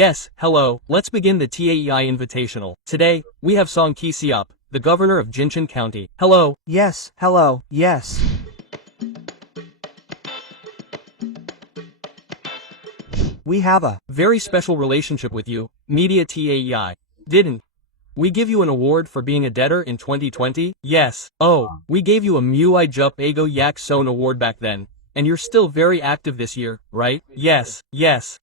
Yes, hello, let's begin the TAEI Invitational. Today, we have 송기섭, the governor of Jinchon County. Hello. Yes, hello, yes. We have a very special relationship with you, Media TAEI. Didn't we give you an award for being a debtor in 2020? Yes. Oh, we gave you a Muay Jup Ego Yak Son award back then. And you're still very active this year, right? Yes.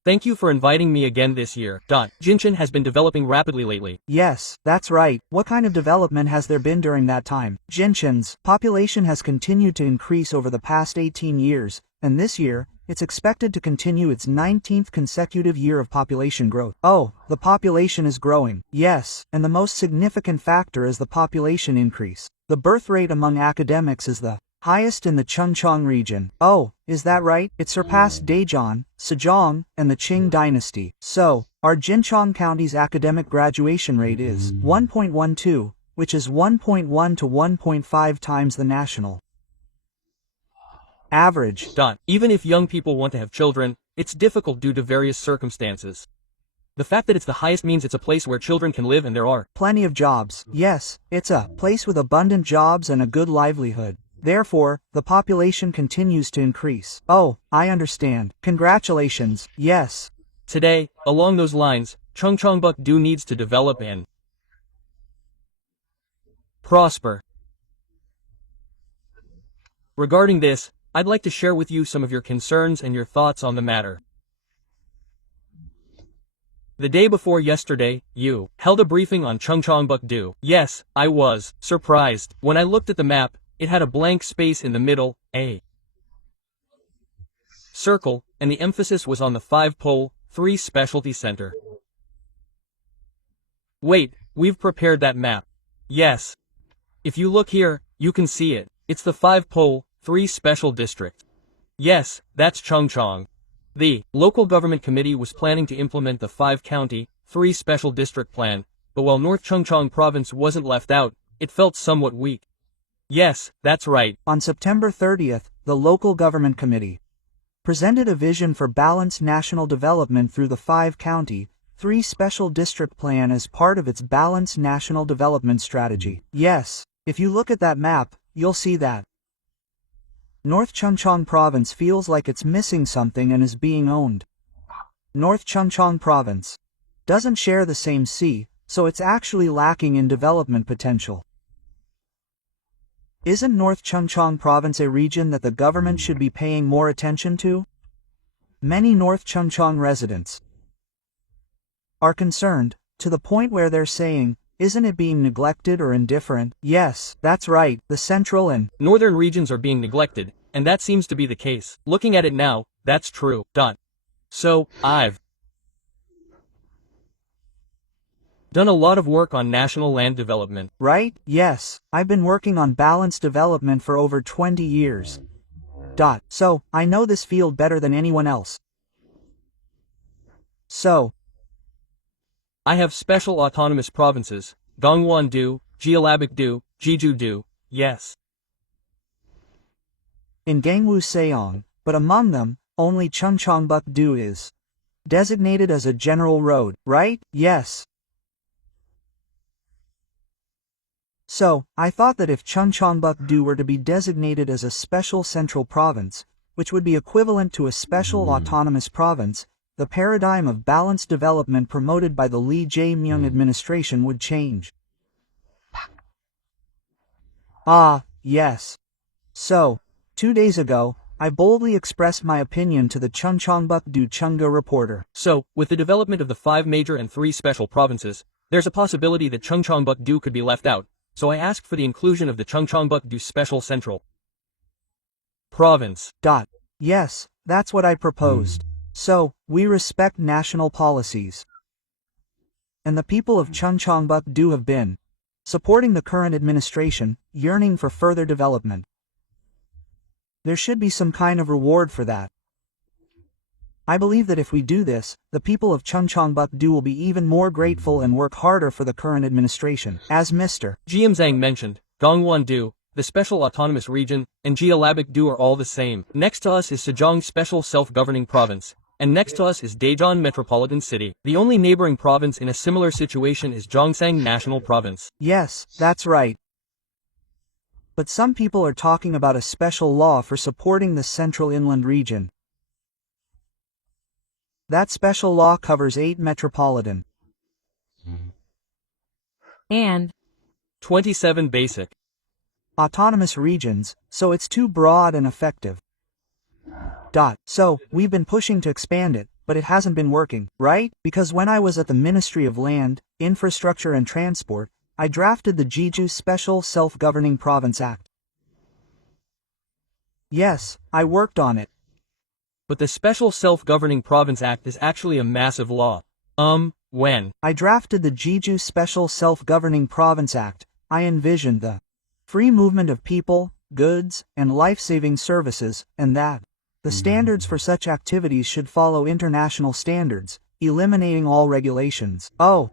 Thank you for inviting me again this year. Jinchon has been developing rapidly lately. Yes, that's right. What kind of development has there been during that time? Jinchon's population has continued to increase over the past 18 years, and this year, it's expected to continue its 19th consecutive year of population growth. Oh, the population is growing. Yes, and the most significant factor is the population increase. The birth rate among academics is the highest in the Chungcheong region. Oh, is that right? It surpassed Daejeon, Sejong, and the Qing dynasty. So, our Jincheon County's academic graduation rate is 1.12, which is 1.1 to 1.5 times the national average. Even if young people want to have children, it's difficult due to various circumstances. The fact that it's the highest means it's a place where children can live and there are plenty of jobs. Yes, it's a place with abundant jobs and a good livelihood. Therefore, the population continues to increase. Oh, I understand. Congratulations. Yes. Today, along those lines, Chungcheongbuk-do needs to develop and prosper. Regarding this, I'd like to share with you some of your concerns and your thoughts on the matter. The day before yesterday, you held a briefing on Chungcheongbuk-do. Yes, I was surprised. When I looked at the map, it had a blank space in the middle, a circle, and the emphasis was on the 5-pole, 3-specialty center. Wait, we've prepared that map. Yes. If you look here, you can see it. It's the 5-pole, 3-special district. Yes, that's Chungcheong. The local government committee was planning to implement the 5-county, 3-special district plan, but while North Chungcheong province wasn't left out, it felt somewhat weak. Yes, that's right. On September 30th, the local government committee presented a vision for balanced national development through the 5-county, 3-special district plan as part of its balanced national development strategy. Yes, if you look at that map, you'll see that North Chungcheong province feels like it's missing something and is being owned. North Chungcheong province doesn't share the same sea, so it's actually lacking in development potential. Isn't North Chungcheong province a region that the government should be paying more attention to? Many North Chungcheong residents are concerned, to the point where they're saying, isn't it being neglected or indifferent? Yes, that's right, the central and northern regions are being neglected, and that seems to be the case. Looking at it now, that's true. So, I've done a lot of work on national land development. Right? Yes, I've been working on balanced development for over 20 years. So, I know this field better than anyone else. So, I have special autonomous provinces, Gangwon-do, Jeollabuk-do, Jeju-do, yes. In Gangwoo-seong, but among them, only Chungcheongbuk-do is designated as a general road, right? Yes. So, I thought that if Chungcheongbuk-do were to be designated as a special central province, which would be equivalent to a special autonomous province, the paradigm of balanced development promoted by the Lee Jae-myung administration would change. Yes. So, 2 days ago, I boldly expressed my opinion to the Chungcheongbuk-do Chunga reporter. So, with the development of the 5 major and 3 special provinces, there's a possibility that Chungcheongbuk-do could be left out. So I asked for the inclusion of the Chungcheongbuk-do Special Central Province. Yes, that's what I proposed. So, we respect national policies. And the people of Chungcheongbuk-do have been supporting the current administration, yearning for further development. There should be some kind of reward for that. I believe that if we do this, the people of Chungcheongbuk-do will be even more grateful and work harder for the current administration. As Mr. Jiamzang mentioned, Gangwon-do, the Special Autonomous Region, and Jeollabuk-do are all the same. Next to us is Sejong Special Self-Governing Province, And next to us is Daejeon Metropolitan City. The only neighboring province in a similar situation is Gyeongsang National Province. Yes, that's right. But some people are talking about a special law for supporting the Central Inland Region. That special law covers 8 metropolitan and 27 basic autonomous regions, so it's too broad and effective. So, we've been pushing to expand it, but it hasn't been working, right? Because when I was at the Ministry of Land, Infrastructure and Transport, I drafted the Jeju Special Self-Governing Province Act. Yes, I worked on it. But the Special Self-Governing Province Act is actually a massive law. When I drafted the Jeju Special Self-Governing Province Act, I envisioned the free movement of people, goods, and life-saving services, and that the standards for such activities should follow international standards, eliminating all regulations. Oh,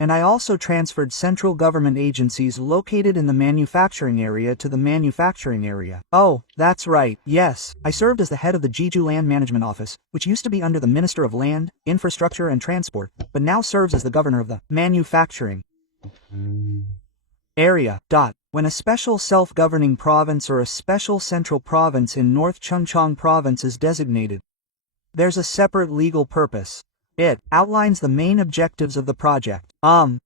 and I also transferred central government agencies located in the manufacturing area to the manufacturing area. Oh, that's right, yes. I served as the head of the Jeju Land Management Office, which used to be under the Minister of Land, Infrastructure and Transport, but now serves as the governor of the manufacturing area. When a special self-governing province or a special central province in North Chungcheong Province is designated, there's a separate legal purpose. It outlines the main objectives of the project. Then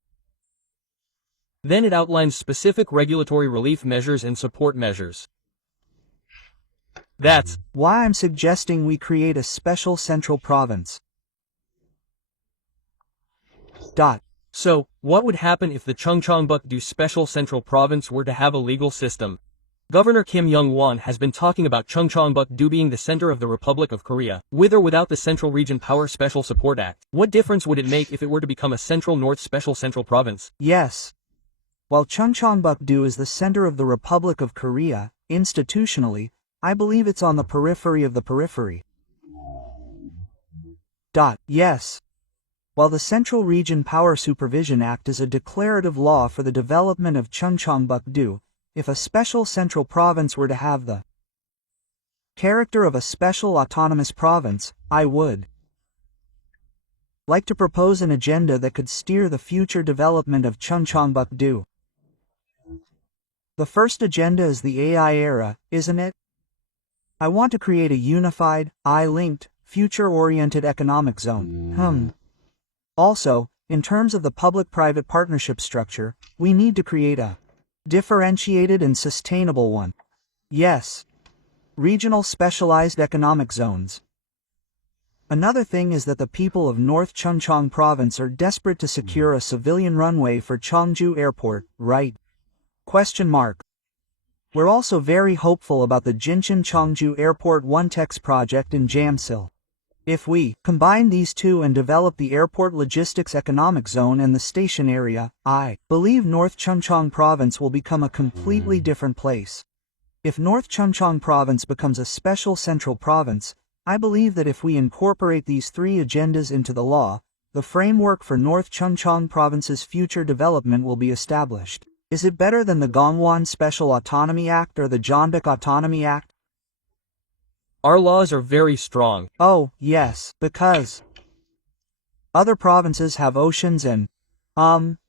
it outlines specific regulatory relief measures and support measures. That's why I'm suggesting we create a special central province. So, what would happen if the Chungcheongbuk-do Special Central Province were to have a legal system? Governor Kim Young-won has been talking about Chungcheongbuk-do being the center of the Republic of Korea, with or without the Central Region Power Special Support Act. What difference would it make if it were to become a Central North Special Central Province? Yes. While Chungcheongbuk-do is the center of the Republic of Korea, institutionally, I believe it's on the periphery of the periphery. Yes. While the Central Region Power Supervision Act is a declarative law for the development of Chungcheongbuk-do, if a special central province were to have the character of a special autonomous province, I would like to propose an agenda that could steer the future development of Chungcheongbuk-do. The first agenda is the AI era, isn't it? I want to create a unified, eye-linked, future-oriented economic zone. Also, in terms of the public-private partnership structure, we need to create a differentiated and sustainable one. Yes. Regional specialized economic zones. Another thing is that the people of North Chungcheong Province are desperate to secure a civilian runway for Cheongju Airport, right? We're also very hopeful about the Jincheon Cheongju Airport One-Tex project in Jamsil. If we combine these two and develop the airport logistics economic zone and the station area, I believe North Chungcheong Province will become a completely different place. If North Chungcheong Province becomes a special central province, I believe that if we incorporate these 3 agendas into the law, the framework for North Chungcheong Province's future development will be established. Is it better than the Gangwon Special Autonomy Act or the Jeonbuk Autonomy Act? Our laws are very strong. Oh, yes, because other provinces have oceans and,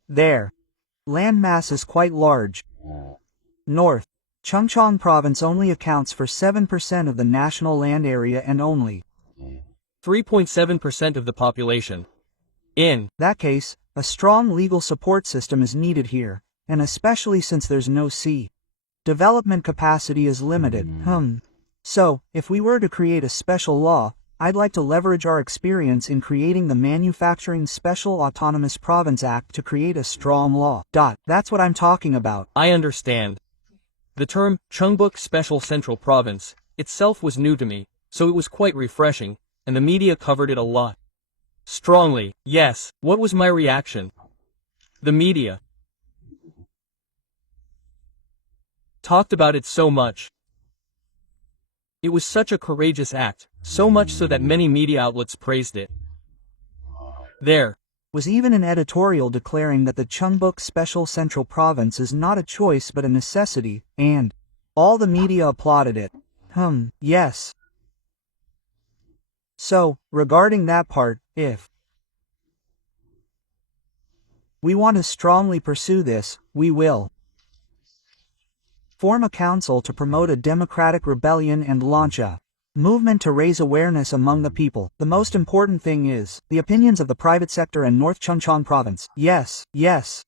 their landmass is quite large. North Chungcheong Province only accounts for 7% of the national land area and only 3.7% of the population. In that case, a strong legal support system is needed here, and especially since there's no sea. Development capacity is limited. So, if we were to create a special law, I'd like to leverage our experience in creating the Manufacturing Special Autonomous Province Act to create a strong law. That's what I'm talking about. I understand. The term, Chungbuk Special Central Province, itself was new to me, so it was quite refreshing, and the media covered it a lot. Strongly, yes. What was my reaction? The media talked about it so much. It was such a courageous act, so much so that many media outlets praised it. There was even an editorial declaring that the Chungbuk Special Central Province is not a choice but a necessity, and all the media applauded it. Yes. So, regarding that part, if we want to strongly pursue this, we will form a council to promote a democratic rebellion and launch a movement to raise awareness among the people. The most important thing is the opinions of the private sector and North Chungcheong Province. Yes.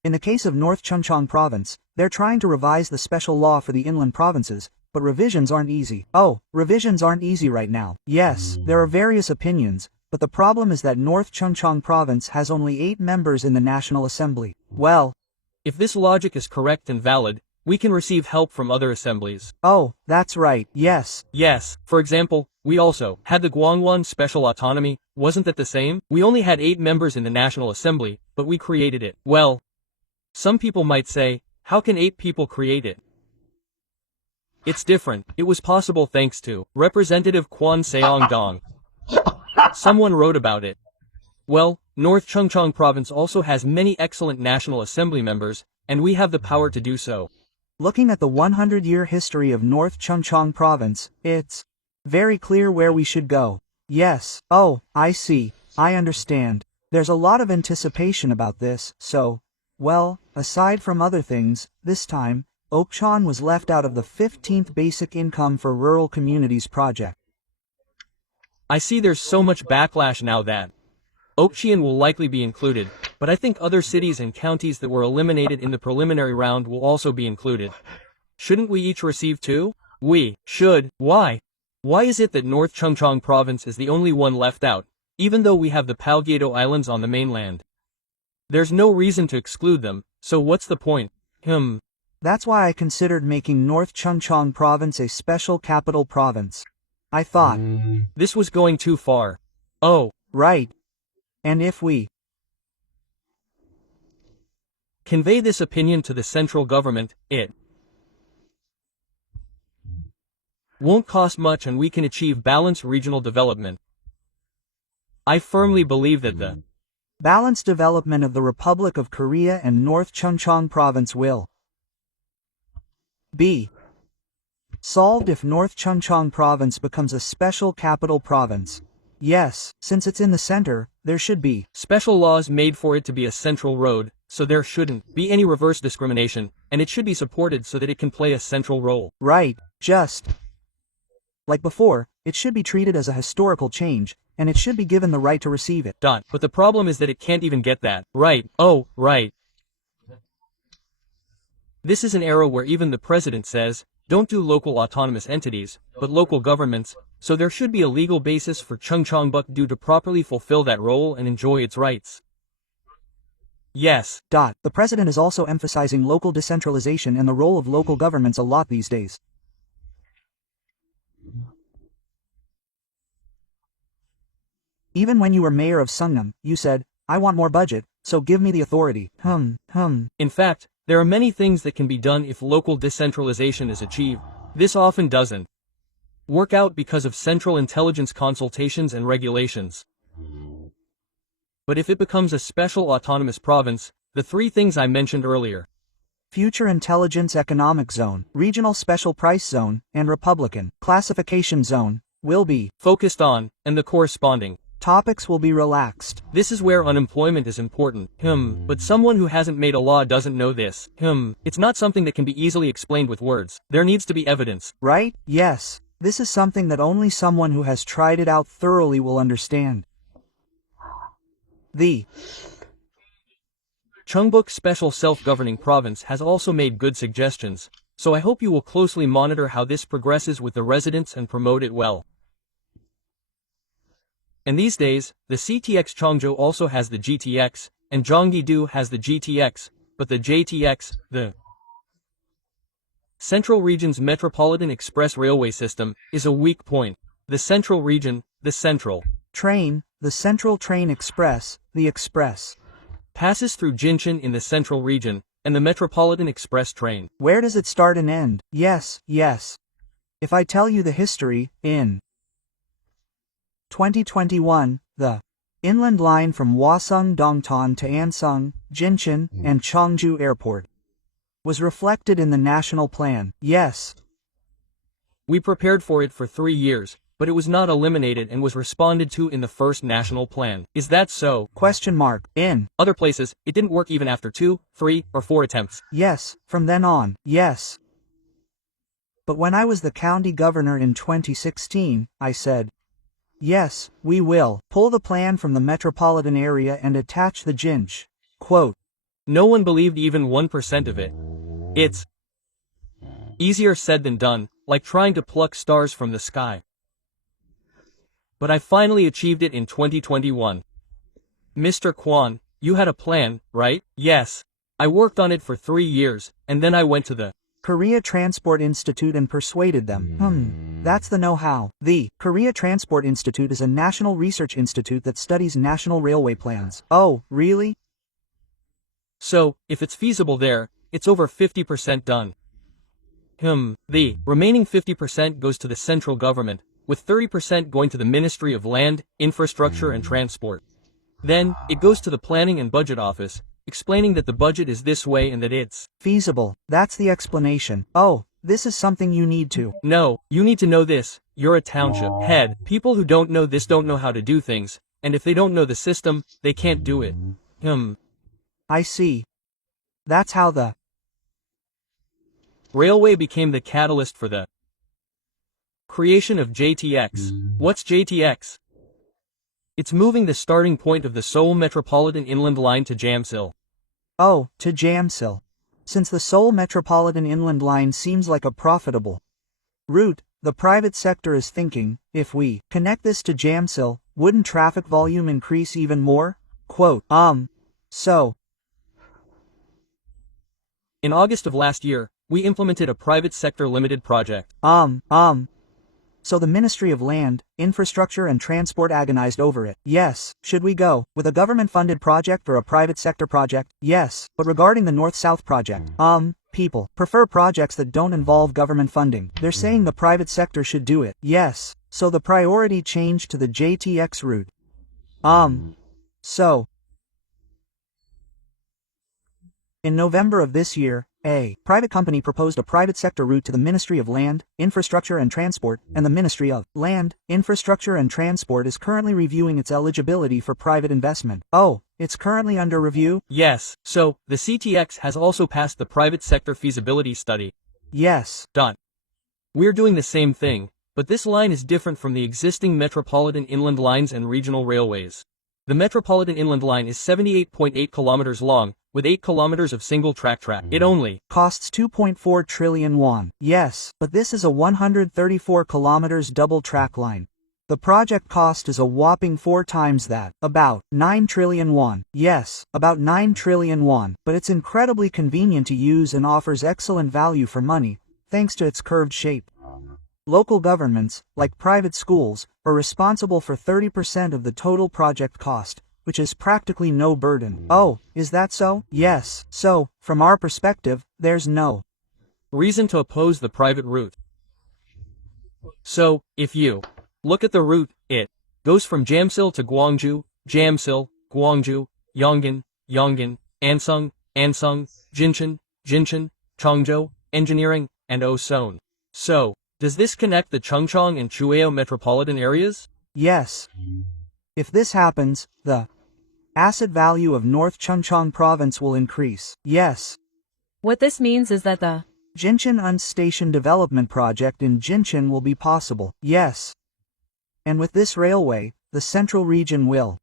In the case of North Chungcheong Province, they're trying to revise the special law for the inland provinces, but revisions aren't easy. Oh, revisions aren't easy right now. Yes, there are various opinions, but the problem is that North Chungcheong Province has only 8 members in the National Assembly. Well, If this logic is correct and valid, we can receive help from other assemblies. oh, that's right, yes. Yes, for example, we also had the Guangwon Special Autonomy. Wasn't that the same? We only had 8 members in the National Assembly, but we created it. Well, some people might say, how can 8 people create it? It's different. It was possible thanks to Representative Kwon Seong-dong. Someone wrote about it. Well, North Chungcheong Province also has many excellent National Assembly members, and we have the power to do so. Looking at the 100-year history of North Chungcheong Province, it's very clear where we should go. Yes, oh, I see, I understand. There's a lot of anticipation about this, so, well, aside from other things, this time, Okcheon was left out of the 15th Basic Income for Rural Communities project. I see there's so much backlash now that Okcheon will likely be included, but I think other cities and counties that were eliminated in the preliminary round will also be included. Shouldn't we each receive 2? We should. Why? Why is it that North Chungcheong Province is the only one left out, even though we have the Palgyedo Islands on the mainland? There's no reason to exclude them, so what's the point? That's why I considered making North Chungcheong Province a special capital province. I thought, This was going too far. Oh, right. And if we convey this opinion to the central government, it won't cost much and we can achieve balanced regional development. I firmly believe that the balanced development of the Republic of Korea and North Chungcheong Province will be solved if North Chungcheong Province becomes a special capital province. Yes, since it's in the center, there should be special laws made for it to be a central road, so there shouldn't be any reverse discrimination, and it should be supported so that it can play a central role. right, just like before, it should be treated as a historical change, and it should be given the right to receive it. But the problem is that it can't even get that. Right. Oh, right. This is an era where even the president says, don't do local autonomous entities, but local governments, so there should be a legal basis for Chungcheongbuk-do to properly fulfill that role and enjoy its rights. Yes. The president is also emphasizing local decentralization and the role of local governments a lot these days. Even when you were mayor of Sungnam, you said, I want more budget, so give me the authority. In fact, there are many things that can be done if local decentralization is achieved. This often doesn't work out because of central intelligence consultations and regulations. But if it becomes a special autonomous province, the 3 things I mentioned earlier, Future Intelligence Economic Zone, Regional Special Price Zone, and Republican Classification Zone, will be focused on, and the corresponding topics will be relaxed. This is where unemployment is important. But someone who hasn't made a law doesn't know this. It's not something that can be easily explained with words. There needs to be evidence. Right? Yes. This is something that only someone who has tried it out thoroughly will understand. The Chungbuk Special Self-Governing Province has also made good suggestions, so I hope you will closely monitor how this progresses with the residents and promote it well. And these days, the CTX Chongjo also has the GTX, and Gyeonggi-do has the GTX, but the JTX, the Central Region's Metropolitan Express Railway System, is a weak point. The Central Region, the Central Train, the Central Train Express, the Express, passes through Jincheon in the Central Region, and the Metropolitan Express train. Where does it start and end? Yes. If I tell you the history, in 2021, the inland line from Hwaseong-dongtan to Ansung, Jincheon, and Cheongju Airport was reflected in the national plan. Yes. We prepared for it for 3 years, but it was not eliminated and was responded to in the first national plan. Is that so? In Other places, it didn't work even after 2, 3, or 4 attempts. yes, from then on, yes. But when I was the county governor in 2016, I said, yes, we will pull the plan from the metropolitan area and attach the GINCH. Quote, No one believed even 1% of it. It's easier said than done, like trying to pluck stars from the sky. But I finally achieved it in 2021. Mr. Kwan, you had a plan, right? Yes. I worked on it for 3 years, and then I went to the Korea Transport Institute and persuaded them. That's the know-how. The Korea Transport Institute is a national research institute that studies national railway plans. Oh, really? So, if it's feasible there, it's over 50% done. The remaining 50% goes to the central government, with 30% going to the Ministry of Land, Infrastructure and Transport. Then, it goes to the Planning and Budget Office, explaining that the budget is this way and that it's Feasible. That's the explanation. Oh, this is something you need to. No, you need to know this. You're a township head. People who don't know this don't know how to do things, and if they don't know the system, they can't do it. I see. That's how the Railway became the catalyst for the creation of JTX. What's JTX? It's moving the starting point of the Seoul Metropolitan Inland Line to Jamsil. Oh, to Jamsil. Since the Seoul Metropolitan Inland Line seems like a profitable route, the private sector is thinking, if we connect this to Jamsil, wouldn't traffic volume increase even more? Quote, so. In August of last year, we implemented a private sector limited project. So the Ministry of Land, Infrastructure and Transport agonized over it. Yes, should we go with a government-funded project or a private sector project? Yes, but regarding the North-South project, people prefer projects that don't involve government funding. They're saying the private sector should do it. Yes, so the priority changed to the JTX route. So. In November of this year, a private company proposed a private sector route to the Ministry of Land, Infrastructure and Transport, and the Ministry of Land, Infrastructure and Transport is currently reviewing its eligibility for private investment. Oh, it's currently under review? Yes, so, the CTX has also passed the private sector feasibility study. Yes. We're doing the same thing, but this line is different from the existing metropolitan inland lines and regional railways. The Metropolitan Inland Line is 78.8 kilometers long, with 8 kilometers of single-track. It only costs 2.4 trillion won. Yes, but this is a 134 kilometers double-track line. The project cost is a whopping 4 times that, about 9 trillion won. Yes, about 9 trillion won, but it's incredibly convenient to use and offers excellent value for money, thanks to its curved shape. Local governments, like private schools, are responsible for 30% of the total project cost, which is practically no burden. Oh, is that so? Yes, so, from our perspective, there's no reason to oppose the private route. So, if you look at the route, it goes from Jamsil to Gwangju, Jamsil, Gwangju, Yongin, Yongin, Ansung, Ansung, Jincheon, Jincheon, Chongzhou, Engineering, and Osun. So, does this connect the Chungcheong and Chueo metropolitan areas? Yes. If this happens, the asset value of North Chungcheong province will increase. Yes. What this means is that the Jincheon Station development project in Jincheon will be possible. Yes. And with this railway, the central region will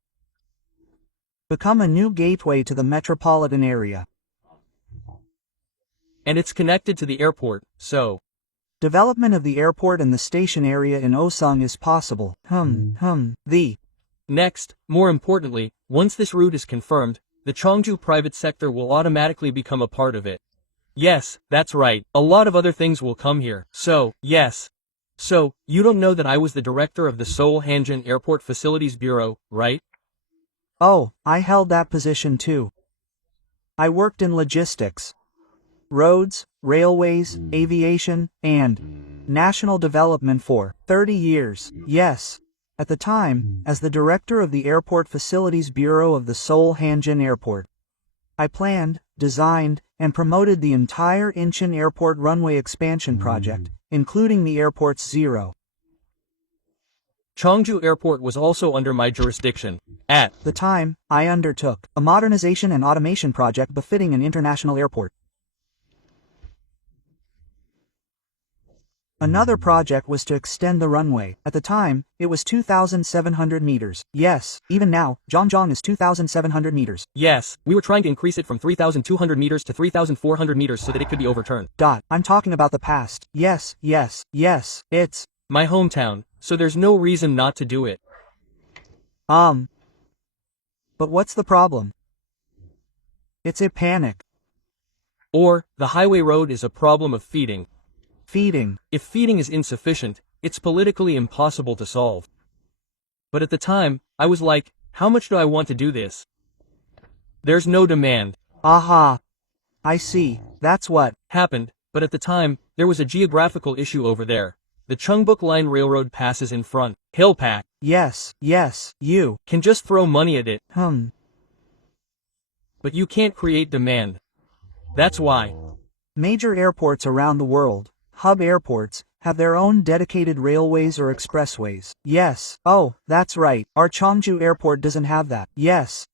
become a new gateway to the metropolitan area. And it's connected to the airport, so development of the airport and the station area in Osung is possible. The next, more importantly, once this route is confirmed, the Cheongju private sector will automatically become a part of it. Yes, that's right, a lot of other things will come here. So, yes. So, you don't know that I was the director of the Seoul Hanjin Airport Facilities Bureau, right? Oh, I held that position too. I worked in logistics, roads, railways, aviation, and national development for 30 years. Yes. At the time, as the director of the Airport Facilities Bureau of the Seoul Hanjin Airport, I planned, designed, and promoted the entire Incheon Airport runway expansion project, including the airport's 0 Cheongju Airport was also under my jurisdiction. At the time, I undertook a modernization and automation project befitting an international airport. Another project was to extend the runway. At the time, it was 2,700 meters. Yes, even now, Zhangjiang is 2,700 meters. Yes, we were trying to increase it from 3,200 meters to 3,400 meters so that it could be overturned. I'm talking about the past. Yes, it's my hometown, so there's no reason not to do it. But what's the problem? It's a panic. Or, the highway road is a problem of feeding. Feeding. If feeding is insufficient, it's politically impossible to solve. But at the time, I was like, how much do I want to do this? There's no demand. Aha. I see, that's what happened, but at the time, there was a geographical issue over there. The Cheongbuk Line Railroad passes in front. Hillpack. Yes, you can just throw money at it. But you can't create demand. That's why. Major airports around the world, hub airports, have their own dedicated railways or expressways. Yes, oh, that's right, our Cheongju Airport doesn't have that. Yes.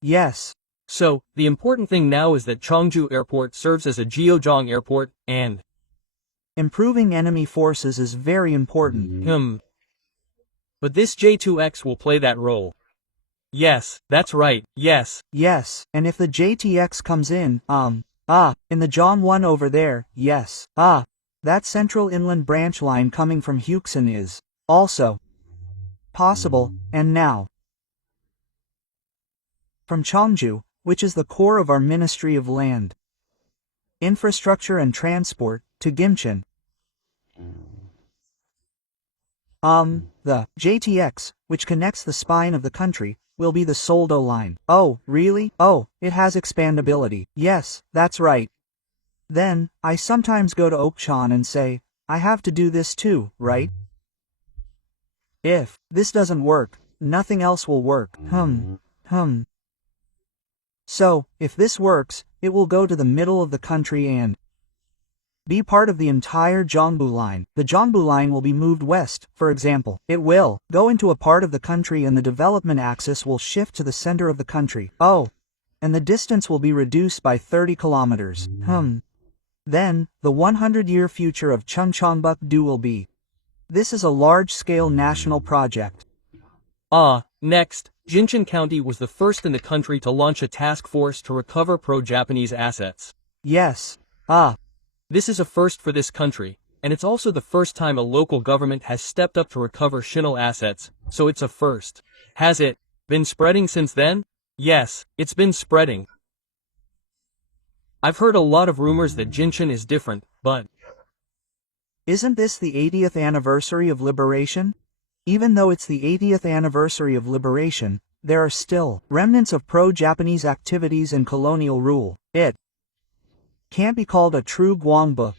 So, the important thing now is that Cheongju Airport serves as a Geojiang airport, and improving enemy forces is very important. But this J2X will play that role. Yes, that's right, yes. Yes, and if the JTX comes in the Zhongwan over there, yes. That central inland branch line coming from Huixin is also possible, and now from Cheongju, which is the core of our Ministry of Land, Infrastructure and Transport, to Gimcheon. The JTX, which connects the spine of the country, will be the Soldo line. Oh, really? Oh, it has expandability. Yes, that's right. Then, I sometimes go to Okcheon and say, I have to do this too, right? If this doesn't work, nothing else will work. So, if this works, it will go to the middle of the country and be part of the entire Gyeongbu line. The Gyeongbu line will be moved west, for example. It will go into a part of the country and the development axis will shift to the center of the country. Oh, and the distance will be reduced by 30 kilometers. Then, the 100-year future of Cheongcheongbuk-do will be. This is a large-scale national project. Next, Jincheon County was the first in the country to launch a task force to recover pro-Japanese assets. Yes. This is a first for this country, and it's also the first time a local government has stepped up to recover Shinul assets, so it's a first. Has it been spreading since then? Yes, it's been spreading. I've heard a lot of rumors that Jincheon is different, but isn't this the 80th anniversary of liberation? Even though it's the 80th anniversary of liberation, there are still remnants of pro-Japanese activities and colonial rule. It can't be called a true Gwangbuk.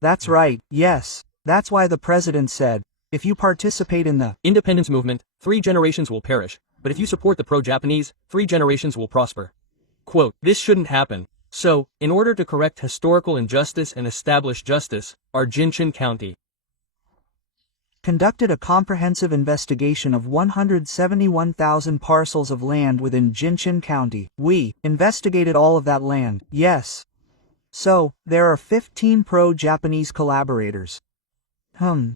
That's right, yes. That's why the president said, if you participate in the independence movement, 3 generations will perish, but if you support the pro-Japanese, 3 generations will prosper. Quote, this shouldn't happen. So, in order to correct historical injustice and establish justice, our Jincheon County conducted a comprehensive investigation of 171,000 parcels of land within Jincheon County. We investigated all of that land, yes. So, there are 15 pro-Japanese collaborators.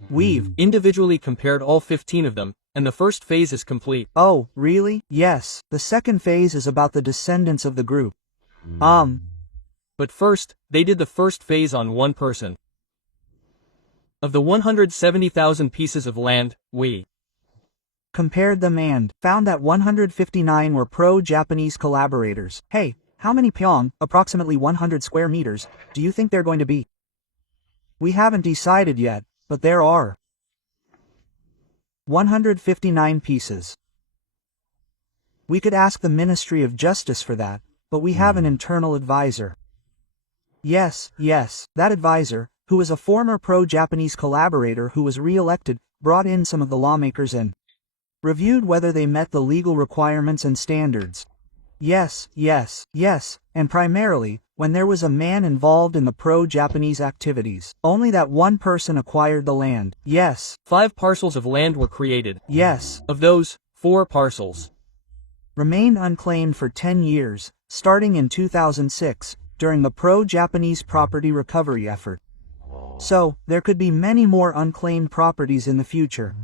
We've individually compared all 15 of them, and the first phase is complete. Oh, really? Yes. The second phase is about the descendants of the group. But first, they did the first phase on one person. Of the 170,000 pieces of land, we compared them and found that 159 were pro-Japanese collaborators. Hey, how many pyong, approximately 100 square meters, do you think they're going to be? We haven't decided yet, but there are 159 pieces. We could ask the Ministry of Justice for that, but we have an internal advisor. Yes, that advisor, who is a former pro-Japanese collaborator who was re-elected, brought in some of the lawmakers and reviewed whether they met the legal requirements and standards. Yes, yes, yes, and primarily, when there was a man involved in the pro-Japanese activities. Only that one person acquired the land. Yes. 5 parcels of land were created. Yes. Of those, 4 parcels remained unclaimed for 10 years, starting in 2006, during the pro-Japanese property recovery effort. So, there could be many more unclaimed properties in the future.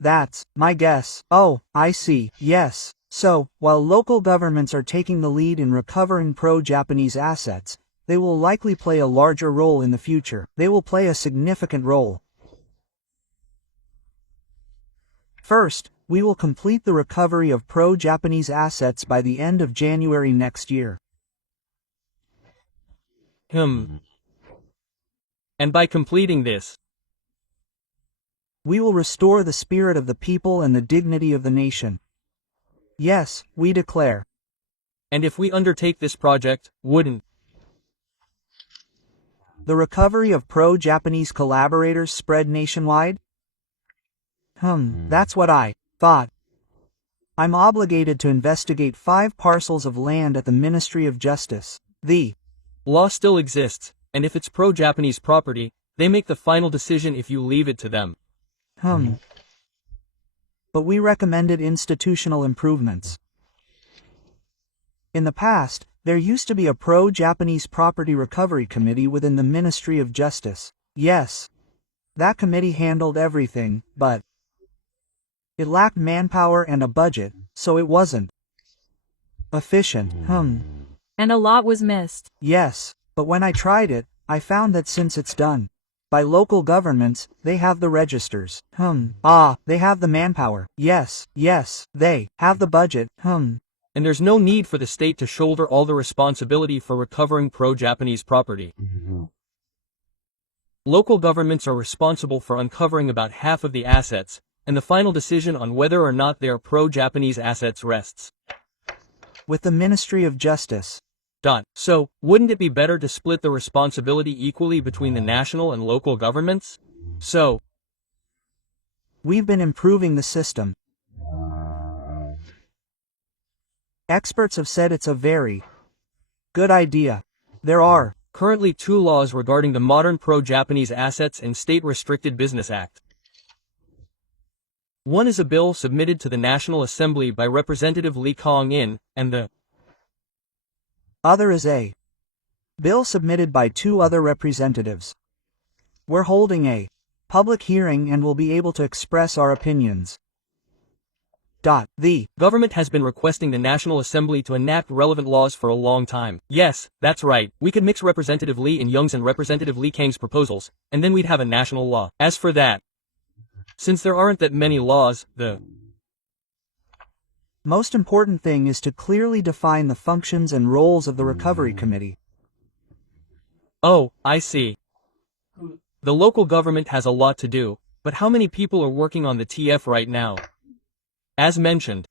That's my guess. Oh, I see. Yes. So, while local governments are taking the lead in recovering pro-Japanese assets, they will likely play a larger role in the future. They will play a significant role. First, we will complete the recovery of pro-Japanese assets by the end of January next year. And by completing this, we will restore the spirit of the people and the dignity of the nation. Yes, we declare. And if we undertake this project, wouldn't the recovery of pro-Japanese collaborators spread nationwide? That's what I thought. I'm obligated to investigate 5 parcels of land at the Ministry of Justice. The law still exists, and if it's pro-Japanese property, they make the final decision if you leave it to them. But we recommended institutional improvements. In the past, there used to be a pro-Japanese property recovery committee within the Ministry of Justice. Yes. That committee handled everything, but it lacked manpower and a budget, so it wasn't efficient. And a lot was missed. Yes, but when I tried it, I found that since it's done by local governments, they have the registers. They have the manpower. Yes, they have the budget. And there's no need for the state to shoulder all the responsibility for recovering pro-Japanese property. Local governments are responsible for uncovering about half of the assets, and the final decision on whether or not they are pro-Japanese assets rests with the Ministry of Justice. So, wouldn't it be better to split the responsibility equally between the national and local governments? So, we've been improving the system. Experts have said it's a very good idea. There are currently 2 laws regarding the modern pro-Japanese assets and State-Restricted Business Act. One is a bill submitted to the National Assembly by Representative Lee Kong-in, and the other is a bill submitted by 2 other representatives. We're holding a public hearing and will be able to express our opinions. The government has been requesting the National Assembly to enact relevant laws for a long time. Yes, that's right. We could mix Representative Lee In-young's and Representative Lee Kang's proposals, and then we'd have a national law. As for that, since there aren't that many laws, the most important thing is to clearly define the functions and roles of the Recovery Committee. Oh, I see. The local government has a lot to do, but how many people are working on the TF right now? As mentioned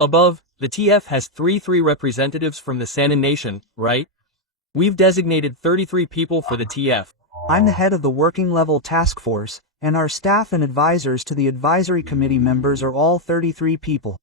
above, the TF has 33 representatives from the Sanin Nation, right? We've designated 33 people for the TF. I'm the head of the working level task force, and our staff and advisors to the advisory committee members are all 33 people.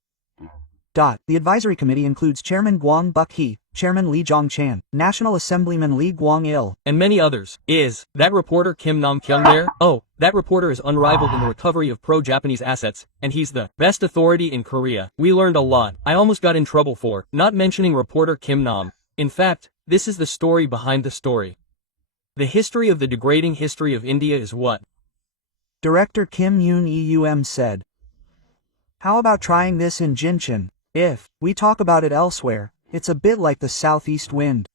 The advisory committee includes Chairman Guang Buk-hee, Chairman Lee Jong-chan, National Assemblyman Lee Guang-il, and many others. Is that reporter Kim Nam-kyung there? Oh, that reporter is unrivaled in the recovery of pro-Japanese assets, and he's the best authority in Korea. We learned a lot. I almost got in trouble for not mentioning reporter Kim Nam. In fact, this is the story behind the story. The history of the degrading history of India is what Director Kim Yoon-eum said. How about trying this in Jincheon? If we talk about it elsewhere, it's a bit like the southeast wind.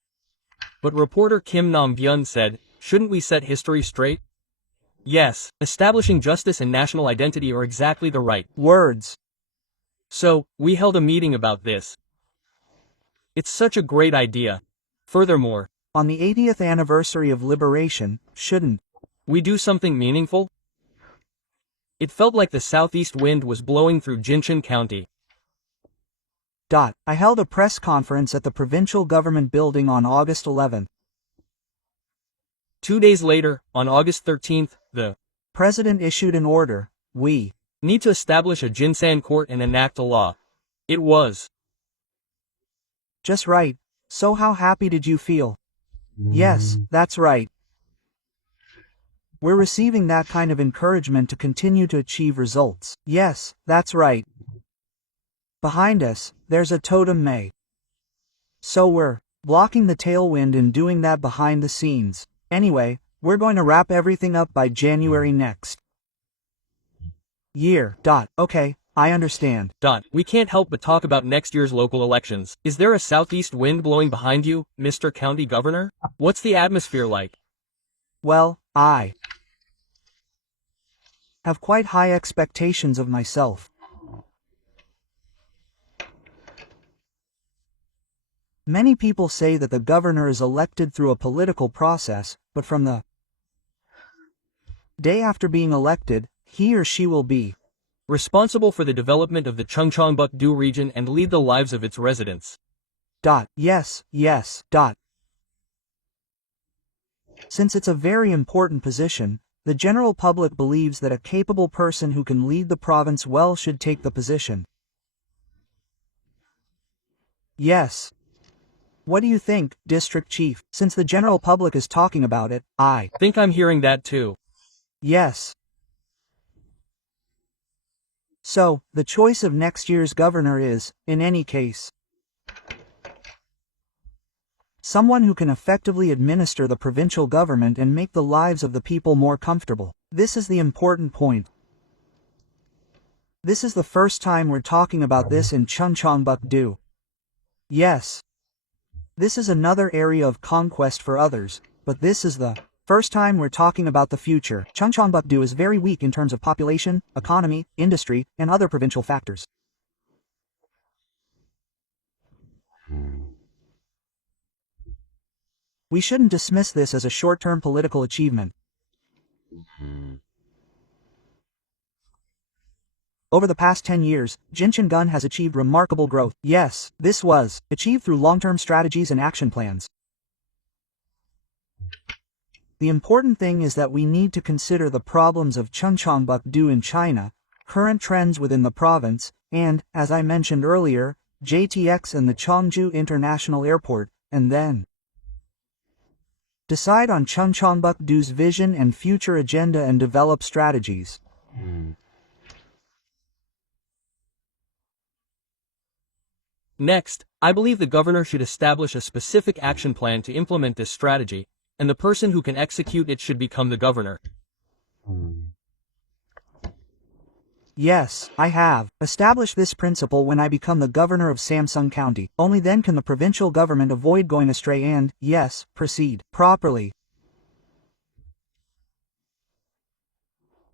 But reporter Kim Nam-byun said, shouldn't we set history straight? Yes, establishing justice and national identity are exactly the right words. So, we held a meeting about this. It's such a great idea. Furthermore, on the 80th anniversary of liberation, shouldn't we do something meaningful? It felt like the southeast wind was blowing through Jincheon County. I held a press conference at the provincial government building on August 11th. 2 days later, on August 13th, the president issued an order. We need to establish a Jinsan court and enact a law. It was Just right. So how happy did you feel? Yes, that's right. We're receiving that kind of encouragement to continue to achieve results. Yes, that's right. Behind us, there's a totem may. So we're blocking the tailwind and doing that behind the scenes. Anyway, we're going to wrap everything up by January next year. Okay, I understand. We can't help but talk about next year's local elections. Is there a southeast wind blowing behind you, Mr. County Governor? What's the atmosphere like? Well, I have quite high expectations of myself. Many people say that the governor is elected through a political process, but from the day after being elected, he or she will be responsible for the development of the 충청북도 region and lead the lives of its residents. Yes. Since it's a very important position, the general public believes that a capable person who can lead the province well should take the position. Yes. What do you think, District Chief? Since the general public is talking about it, I think I'm hearing that too. Yes. So, the choice of next year's governor is, in any case, someone who can effectively administer the provincial government and make the lives of the people more comfortable. This is the important point. This is the first time we're talking about this in 충청북도. Yes. This is another area of conquest for others, but this is the first time we're talking about the future. 충청북도 is very weak in terms of population, economy, industry, and other provincial factors. We shouldn't dismiss this as a short-term political achievement. Over the past 10 years, Jinchon-gun has achieved remarkable growth. Yes, this was achieved through long-term strategies and action plans. The important thing is that we need to consider the problems of 충청북도 in China, current trends within the province, and, as I mentioned earlier, JTX and the Cheongju International Airport, and then decide on 충청북도's vision and future agenda and develop strategies. Next, I believe the governor should establish a specific action plan to implement this strategy, and the person who can execute it should become the governor. Yes, I have established this principle when I become the governor of Samsung County. Only then can the provincial government avoid going astray and, yes, proceed properly.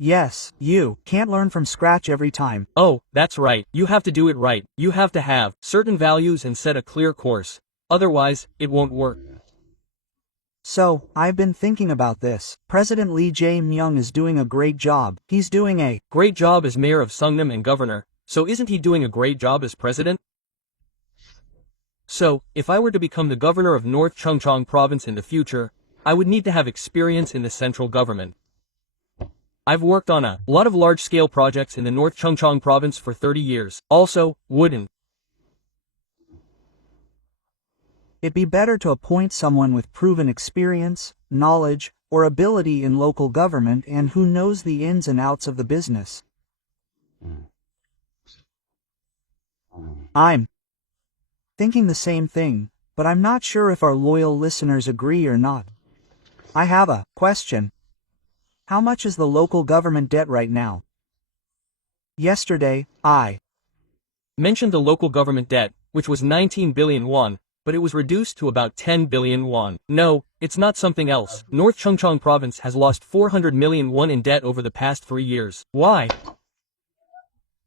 Yes, you can't learn from scratch every time. Oh, that's right. You have to do it right. You have to have certain values and set a clear course. Otherwise, it won't work. So, I've been thinking about this. President Lee Jae-myung is doing a great job. He's doing a great job as mayor of Seongnam and governor, so isn't he doing a great job as president? So, if I were to become the governor of North Chungcheong province in the future, I would need to have experience in the central government. I've worked on a lot of large-scale projects in the North Chungcheong province for 30 years. Also, wouldn't it be better to appoint someone with proven experience, knowledge, or ability in local government and who knows the ins and outs of the business? I'm thinking the same thing, but I'm not sure if our loyal listeners agree or not. I have a question. How much is the local government debt right now? Yesterday, I mentioned the local government debt, which was 19 billion won, but it was reduced to about 10 billion won. No, it's not something else. North Chungcheong province has lost 400 million won in debt over the past 3 years. Why?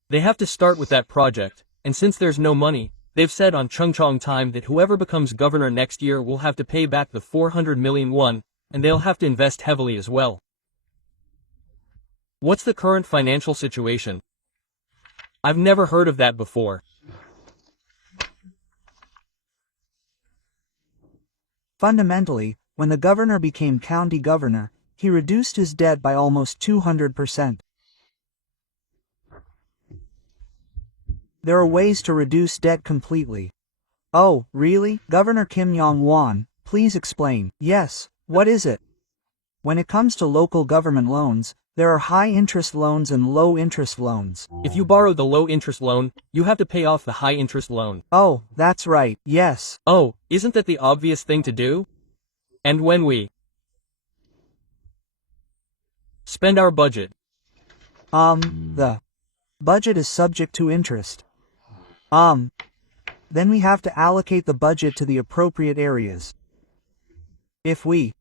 They have to start with that project, and since there's no money, they've said on Chungcheong time that whoever becomes governor next year will have to pay back the 400 million won, and they'll have to invest heavily as well. What's the current financial situation? I've never heard of that before. Fundamentally, when the governor became county governor, he reduced his debt by almost 200%. There are ways to reduce debt completely. Oh, really? Governor Kim Yong-won, please explain. Yes, what is it? When it comes to local government loans, there are high-interest loans and low-interest loans. If you borrow the low-interest loan, you have to pay off the high-interest loan. Oh, that's right, yes. Oh, isn't that the obvious thing to do? And when we spend our budget, The budget is subject to interest. Then we have to allocate the budget to the appropriate areas. If we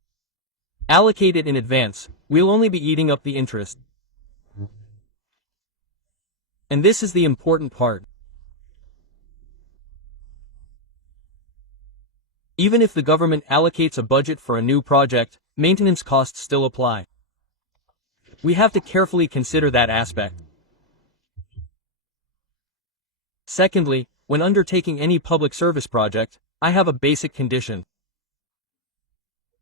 allocate it in advance, we'll only be eating up the interest. And this is the important part. Even if the government allocates a budget for a new project, maintenance costs still apply. We have to carefully consider that aspect. Secondly, when undertaking any public service project, I have a basic condition.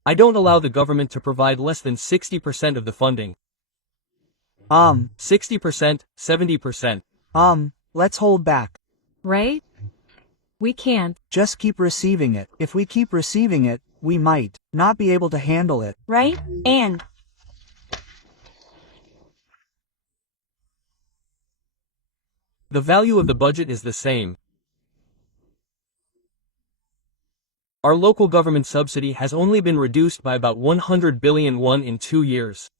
I don't allow the government to provide less than 60% of the funding. 60%, 70%. Let's hold back. Right? We can't. Just keep receiving it. If we keep receiving it, we might not be able to handle it. Right? And The value of the budget is the same. Our local government subsidy has only been reduced by about 100 billion won in 2 years.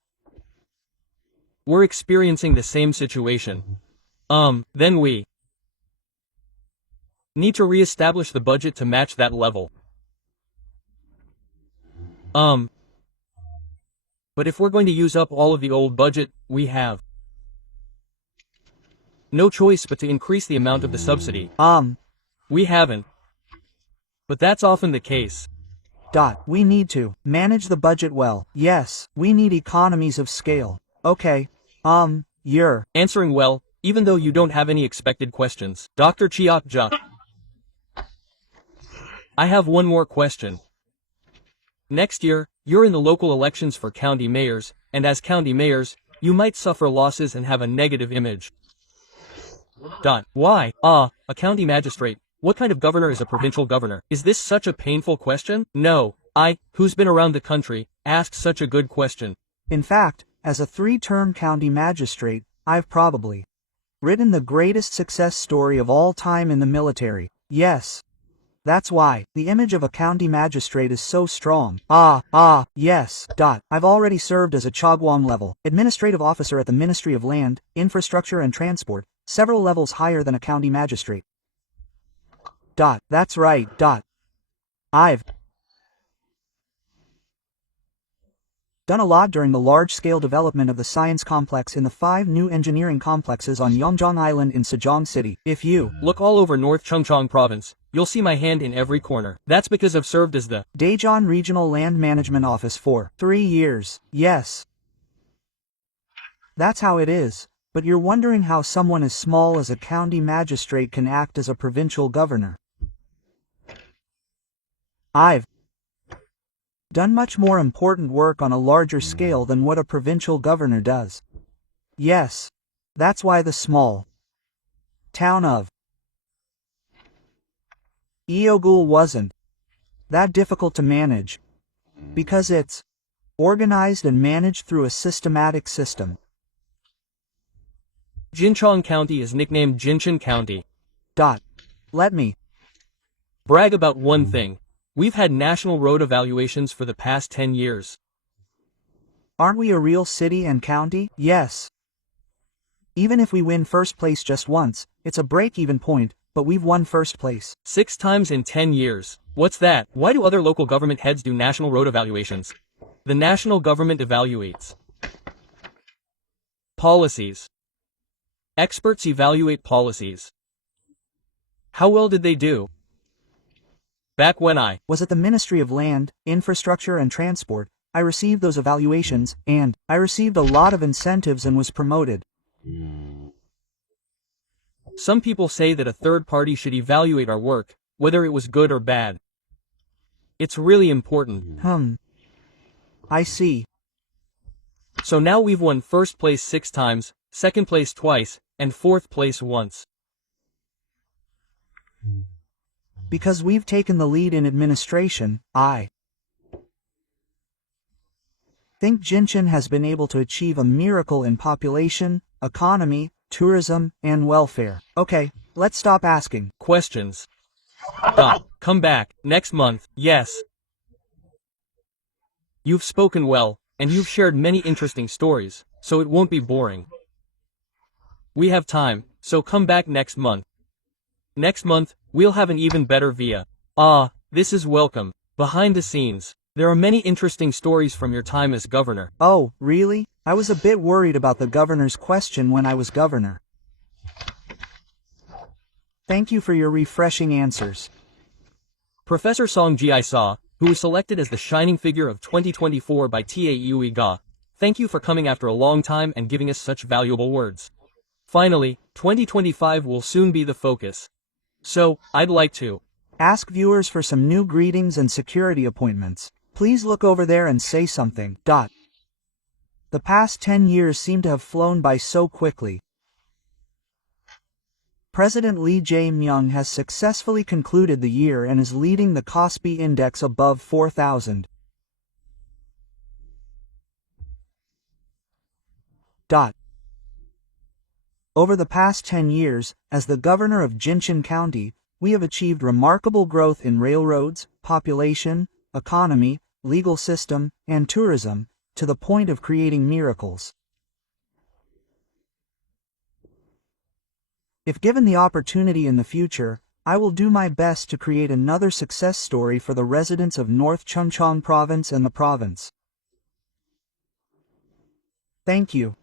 We're experiencing the same situation. Then we need to re-establish the budget to match that level. But if we're going to use up all of the old budget, we have no choice but to increase the amount of the subsidy. We haven't. But that's often the case. We need to manage the budget well. Yes, we need economies of scale. Okay. You're Answering well, even though you don't have any expected questions. Dr. Chiak Jak. I have one more question. Next year, you're in the local elections for county mayors, and as county mayors, you might suffer losses and have a negative image. Why? A county magistrate. What kind of governor is a provincial governor? Is this such a painful question? No. Who's been around the country, asked such a good question. In fact, as a 3-term county magistrate, I've probably written the greatest success story of all time in the military. Yes. That's why the image of a county magistrate is so strong. Yes. I've already served as a Chagwon level administrative officer at the Ministry of Land, Infrastructure and Transport, several levels higher than a county magistrate. That's right. I've done a lot during the large-scale development of the science complex in the 5 new engineering complexes on Yeongjong Island in Sejong City. If you look all over North Chungcheong Province, you'll see my hand in every corner. That's because I've served as the Daejeon Regional Land Management Office for 3 years. Yes. That's how it is. But you're wondering how someone as small as a county magistrate can act as a provincial governor. I've done much more important work on a larger scale than what a provincial governor does. Yes. That's why the small town of Eogul wasn't that difficult to manage, because it's organized and managed through a systematic system. Jincheong County is nicknamed Jincheon County. Let me brag about one thing. We've had national road evaluations for the past 10 years. Aren't we a real city and county? Yes. Even if we win first place just once, it's a break-even point, but we've won first place 6 times in 10 years. What's that? Why do other local government heads do national road evaluations? The national government evaluates policies. Experts evaluate policies. How well did they do? Back when I was at the Ministry of Land, Infrastructure and Transport, I received those evaluations, and I received a lot of incentives and was promoted. Some people say that a third party should evaluate our work, whether it was good or bad. It's really important. I see. So now we've won first place 6 times, second place twice, and fourth place once. Because we've taken the lead in administration, I think Jinchen has been able to achieve a miracle in population, economy, tourism, and welfare. Okay, let's stop asking questions. Come back next month. Yes. You've spoken well, and you've shared many interesting stories, so it won't be boring. We have time, so come back next month. Next month, we'll have an even better via. This is welcome. Behind the scenes, there are many interesting stories from your time as governor. Oh, really? I was a bit worried about the governor's question when I was governor. Thank you for your refreshing answers. Professor Song Ji-I-Sa, who was selected as the shining figure of 2024 by TAEUE Ga, thank you for coming after a long time and giving us such valuable words. Finally, 2025 will soon be the focus. So, I'd like to ask viewers for some new greetings and security appointments. Please look over there and say something. The past 10 years seem to have flown by so quickly. President Lee Jae-myung has successfully concluded the year and is leading the Kospi Index above 4,000. Over the past 10 years, as the governor of Jinchen County, we have achieved remarkable growth in railroads, population, economy, legal system, and tourism, to the point of creating miracles. If given the opportunity in the future, I will do my best to create another success story for the residents of North Chungcheong Province and the province. Thank you.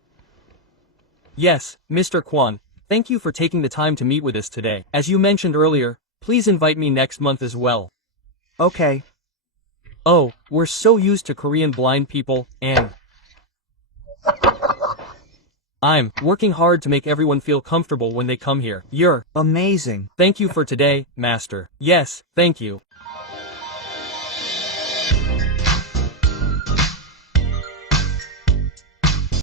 Yes, Mr. Kwon, thank you for taking the time to meet with us today. As you mentioned earlier, please invite me next month as well. Okay. Oh, we're so used to Korean blind people, and I'm working hard to make everyone feel comfortable when they come here. You're amazing. Thank you for today, Master. Yes, thank you.